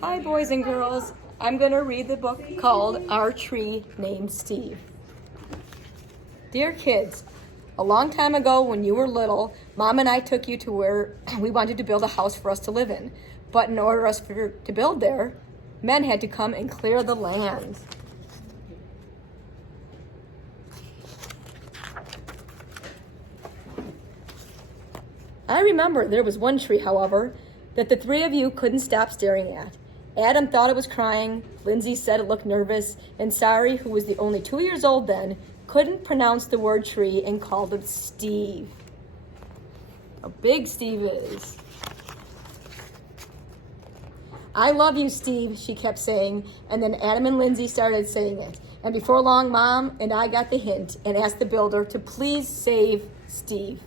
Hi, boys and girls. I'm going to read the book called Our Tree Named Steve. Dear kids, a long time ago when you were little, Mom and I took you to where we wanted to build a house for us to live in. But in order for us to build there, men had to come and clear the land. I remember there was one tree, however, that the three of you couldn't stop staring at. Adam thought it was crying, Lindsay said it looked nervous, and Sari, who was the only 2 years old then, couldn't pronounce the word tree and called it Steve. How big Steve is. I love you, Steve, she kept saying, and then Adam and Lindsay started saying it. And before long, Mom and I got the hint and asked the builder to please save Steve.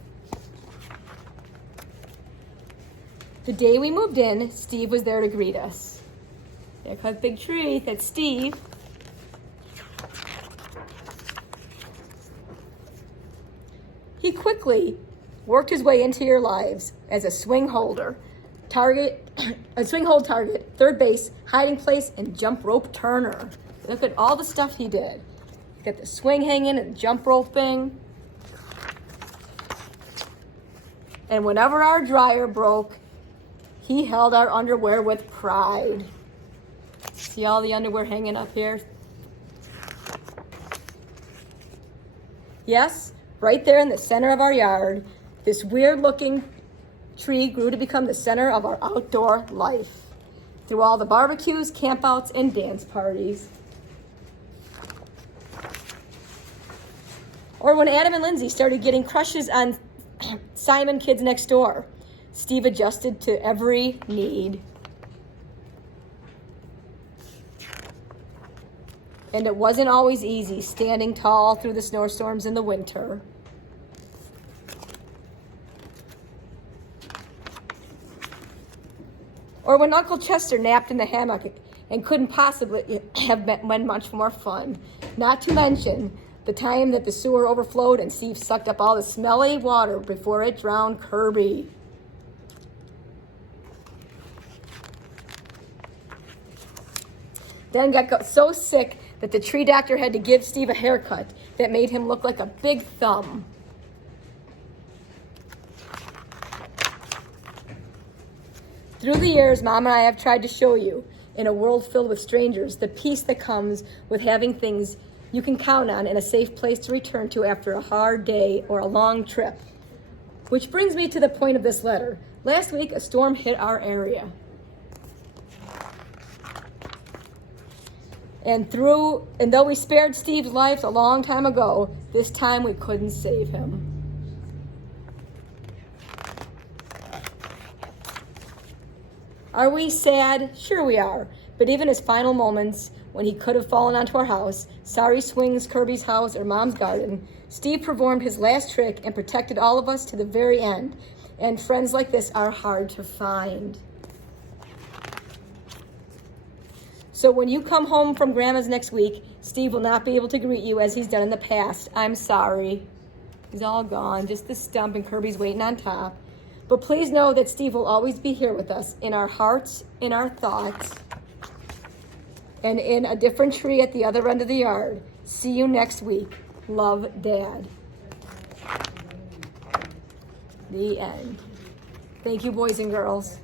The day we moved in, Steve was there to greet us. There comes big tree, that's Steve. He quickly worked his way into your lives as a swing hold target, third base, hiding place, and jump rope turner. Look at all the stuff he did. Got the swing hanging and jump roping. And whenever our dryer broke, he held our underwear with pride. See all the underwear hanging up here? Yes, right there in the center of our yard, this weird-looking tree grew to become the center of our outdoor life. Through all the barbecues, campouts, and dance parties. Or when Adam and Lindsay started getting crushes on Simon kids next door, Steve adjusted to every need. And it wasn't always easy standing tall through the snowstorms in the winter. Or when Uncle Chester napped in the hammock and couldn't possibly have been much more fun. Not to mention the time that the sewer overflowed and Steve sucked up all the smelly water before it drowned Kirby. Then got so sick that the tree doctor had to give Steve a haircut that made him look like a big thumb. Through the years, Mom and I have tried to show you, in a world filled with strangers, the peace that comes with having things you can count on and a safe place to return to after a hard day or a long trip. Which brings me to the point of this letter. Last week, a storm hit our area. And though we spared Steve's life a long time ago, this time we couldn't save him. Are we sad? Sure we are. But even his final moments, when he could have fallen onto our house, Sari swings Kirby's house or Mom's garden, Steve performed his last trick and protected all of us to the very end. And friends like this are hard to find. So when you come home from Grandma's next week, Steve will not be able to greet you as he's done in the past. I'm sorry. He's all gone, just the stump, and Kirby's waiting on top. But please know that Steve will always be here with us, in our hearts, in our thoughts, and in a different tree at the other end of the yard. See you next week. Love, Dad. The end. Thank you, boys and girls.